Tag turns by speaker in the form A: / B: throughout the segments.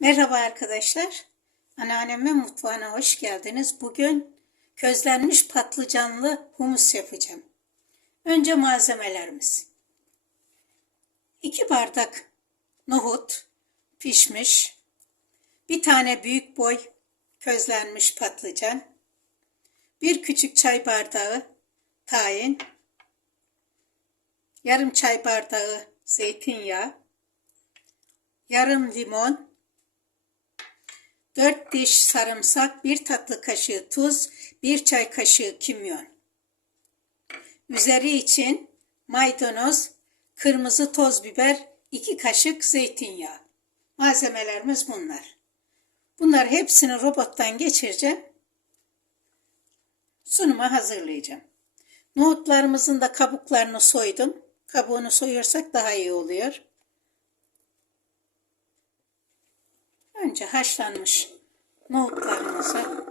A: Merhaba arkadaşlar. Anneannemin mutfağına hoş geldiniz. Bugün közlenmiş patlıcanlı humus yapacağım. Önce malzemelerimiz. 2 bardak nohut pişmiş. Bir tane büyük boy közlenmiş patlıcan. Bir küçük çay bardağı tahin. Yarım çay bardağı zeytinyağı. Yarım limon, 4 diş sarımsak, 1 tatlı kaşığı tuz, 1 çay kaşığı kimyon. Üzeri için maydanoz, kırmızı toz biber, 2 kaşık zeytinyağı. Malzemelerimiz bunlar. Bunlar hepsini robottan geçireceğim. Sunuma hazırlayacağım. Nohutlarımızın da kabuklarını soydum. Kabuğunu soyarsak daha iyi oluyor. Önce haşlanmış nohutlarımızı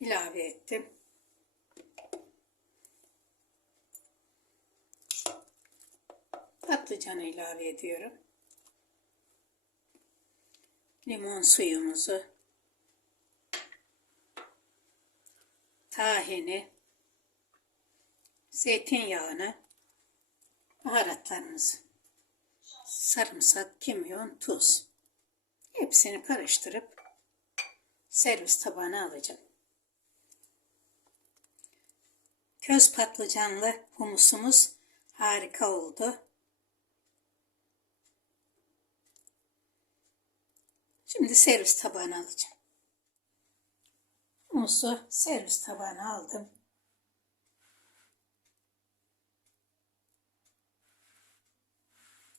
A: ilave ettim. Patlıcanı ilave ediyorum. Limon suyumuzu, tahini, zeytinyağını, baharatlarımızı, sarımsak, kimyon, tuz. Hepsini karıştırıp servis tabağına alacağım. Köz patlıcanlı humusumuz harika oldu. Şimdi servis tabağına alacağım. Humusu servis tabağına aldım.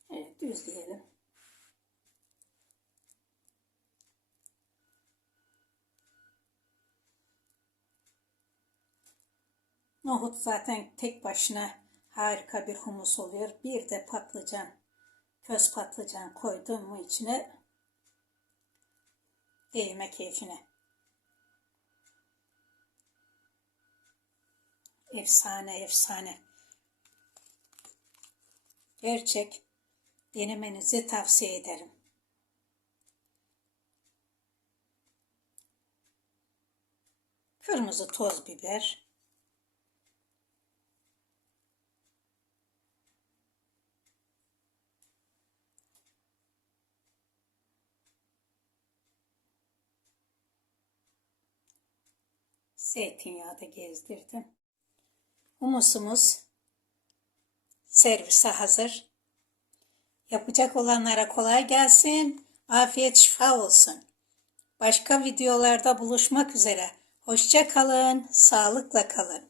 A: Evet düzleyelim. Nohut zaten tek başına harika bir humus oluyor. Bir de patlıcan, köz patlıcan koydum mu içine değme keyfine. Efsane efsane. Gerçek denemenizi tavsiye ederim. Kırmızı toz biber. Zeytinyağı da gezdirdim. Humusumuz servise hazır. Yapacak olanlara kolay gelsin. Afiyet şifa olsun. Başka videolarda buluşmak üzere. Hoşça kalın, sağlıkla kalın.